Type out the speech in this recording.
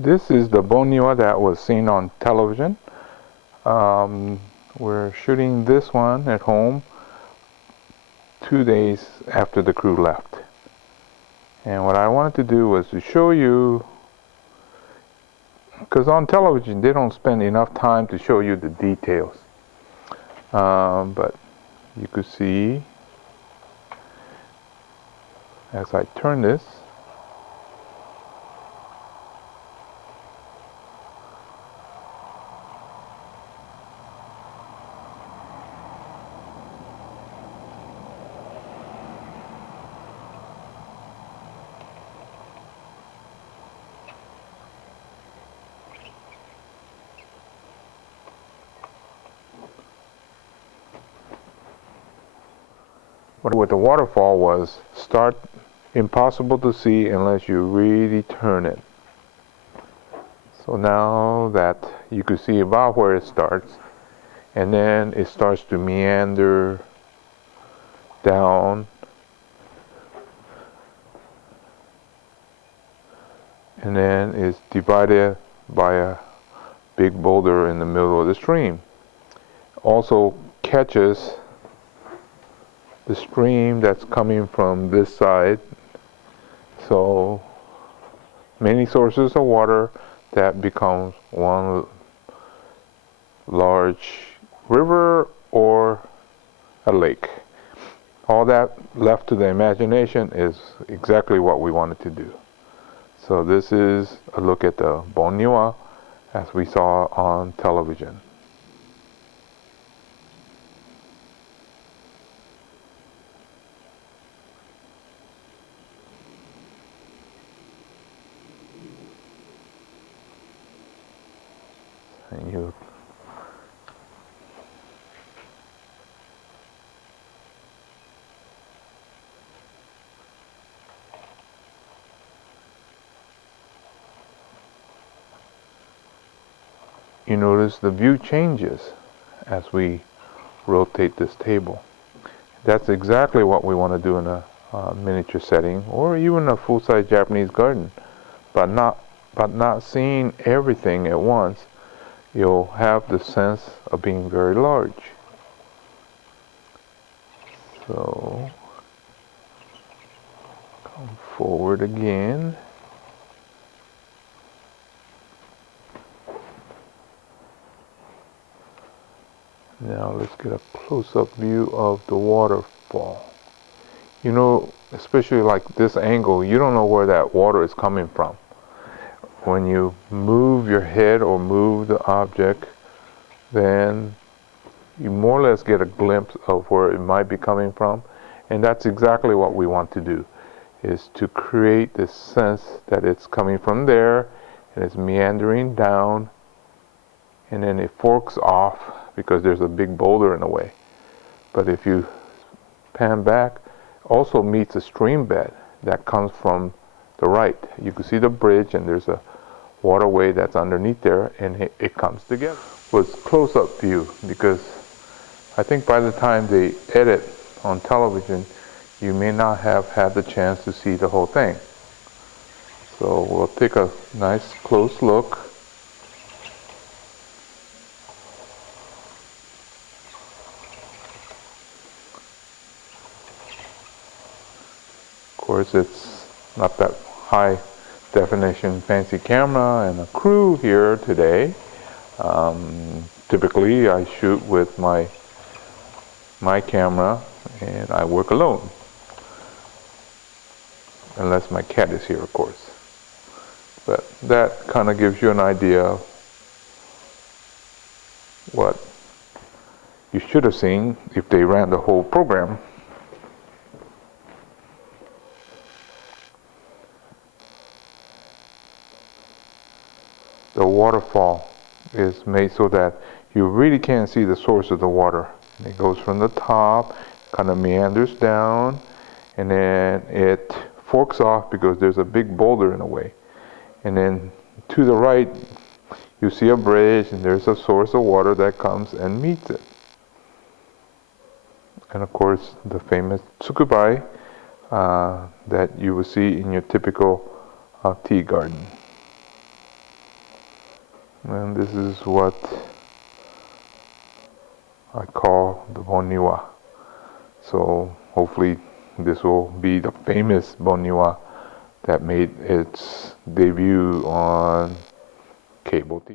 This is the Bonniwa that was seen on television. We're shooting this one at home 2 days after the crew left. And what I wanted to do was to show you, because on television they don't spend enough time to show you the details. But you could see as I turn this, what the waterfall was impossible to see unless you really turn it. So now that you can see about where it starts, and then it starts to meander down, and then it's divided by a big boulder in the middle of the stream. Also catches the stream that's coming from this side. So many sources of water that becomes one large river or a lake. All that left to the imagination is exactly what we wanted to do. So this is a look at the Bonniwa as we saw on television. And you notice the view changes as we rotate this table. That's exactly what we want to do in a miniature setting or even a full-size Japanese garden, but not seeing everything at once. You'll have the sense of being very large. So come forward again. Now let's get a close-up view of the waterfall. You know, especially like this angle, you don't know where that water is coming from. When you move your head or move the object, then you more or less get a glimpse of where it might be coming from. And that's exactly what we want to do, is to create this sense that it's coming from there and it's meandering down, and then it forks off because there's a big boulder in the way. But if you pan back, also meets a stream bed that comes from the right. You can see the bridge and there's a waterway that's underneath there, and it comes together. Was close-up view, because I think by the time they edit on television, you may not have had the chance to see the whole thing. So we'll take a nice close look. Of course, it's not that high definition fancy camera and a crew here today. Typically I shoot with my camera and I work alone, unless my cat is here, of course. But that kind of gives you an idea of what you should have seen if they ran the whole program. The waterfall is made so that you really can't see the source of the water. It goes from the top, kind of meanders down, and then it forks off because there's a big boulder in the way. And then to the right, you see a bridge, and there's a source of water that comes and meets it. And of course, the famous tsukubai that you will see in your typical tea garden. And this is what I call the Bonniwa. So hopefully this will be the famous Bonniwa that made its debut on cable TV.